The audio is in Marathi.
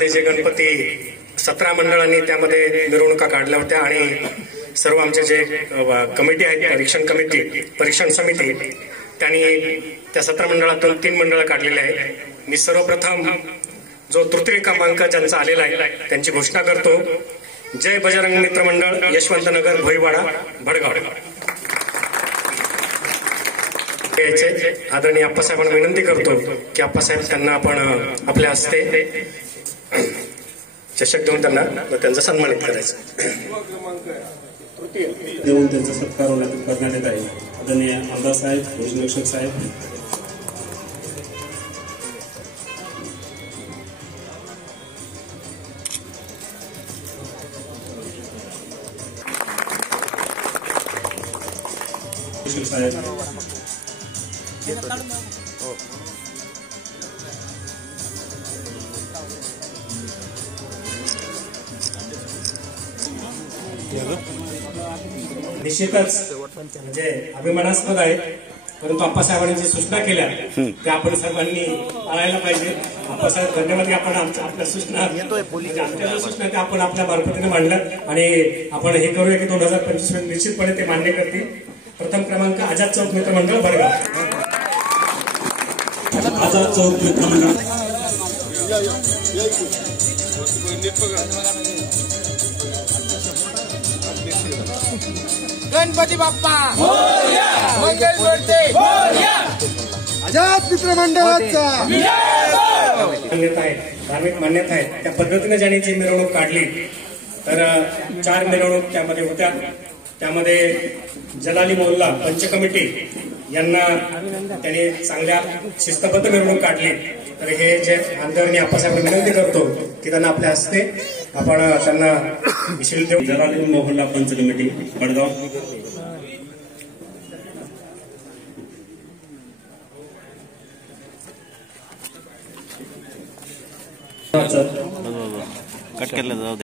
ते जे गणपती 17 मंडळांनी त्यामध्ये मिरवणुका काढल्या होत्या आणि सर्व आमचे जे कमिटी आहेत परीक्षण समिती त्यांनी त्या 17 मंडळातून 3 मंडळ काढलेले आहेत। मी सर्वप्रथम जो तृतीय क्रमांक ज्यांचा आलेला आहे त्यांची घोषणा करतो। जय बजरंग मित्र मंडळ, यशवंतनगर, भोईवाडा, भडगाव। आदरणीय अप्पासाहेबांना विनंती करतो की अप्पासाहेब त्यांना आपण आपल्या हस्ते चषक देऊन त्यांचा सन्मानित करायचं देऊन त्यांचा सत्कार करण्यात येत आहे। आदरणीय आमदार साहेब, योजनेक्षक साहेब, निश्चितच म्हणजे अभिमानास्पद आहे, परंतु अप्पासाहेबांनी जी सूचना केल्या त्या आपण सर्वांनी पाळायला पाहिजे। अप्पासाहेब धन्यवाद, आपण आपल्या सूचना आमच्या सूचना त्या आपण आपल्या मार्फतीने मांडल्या आणि आपण हे करूया की 2025 मध्ये निश्चितपणे ते मान्य करतील। प्रथम क्रमांक आझाद चौक मित्र मंडळ, भडगाव। आझाद चौक मित्र मंडळ, गणपती बाप्पा मंगल मूर्ती, आझाद मित्र मंडळाचा मान्यता आहे, धार्मिक मान्यता आहे, त्या पद्धतीने ज्यांनी जी मिरवणूक काढली तर 4 मिरवणूक त्यामध्ये होत्या। त्यामध्ये जलाली मोहल्ला पंच कमिटी यांना त्यांनी चांगल्या शिस्तबद्ध मिरवणूक काढली। तर हे जे आमदारांनी अप्पासाहेब विनंती करतो की त्यांना आपल्या हस्ते आपण त्यांना विशील देऊ। जलाली मोहल्ला पंच कमिटी, भडगाव। कट केलं जाऊ दे।